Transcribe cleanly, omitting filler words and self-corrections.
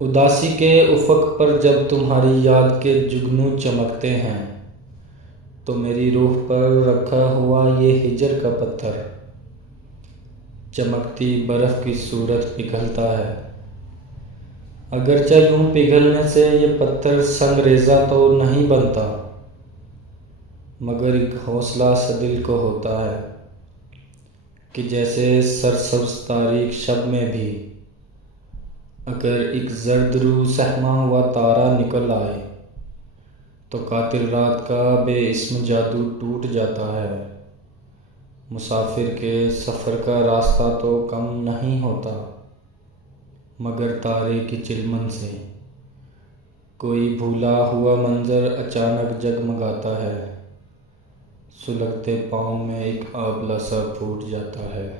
اداسی کے افق پر جب تمہاری یاد کے جگنو چمکتے ہیں تو میری روح پر رکھا ہوا یہ ہجر کا پتھر چمکتی برف کی صورت پگھلتا ہے۔ اگرچہ یوں پگھلنے سے یہ پتھر سنگ ریزہ تو نہیں بنتا، مگر ایک حوصلہ سا دل کو ہوتا ہے کہ جیسے سرسبز تاریک شب میں بھی اگر ایک زرد رو سہما ہوا تارا نکل آئے تو قاتل رات کا بے اسم جادو ٹوٹ جاتا ہے۔ مسافر کے سفر کا راستہ تو کم نہیں ہوتا، مگر تارے کی چلمن سے کوئی بھولا ہوا منظر اچانک جگمگاتا ہے، سلگتے پاؤں میں ایک آبلہ سا پھوٹ جاتا ہے۔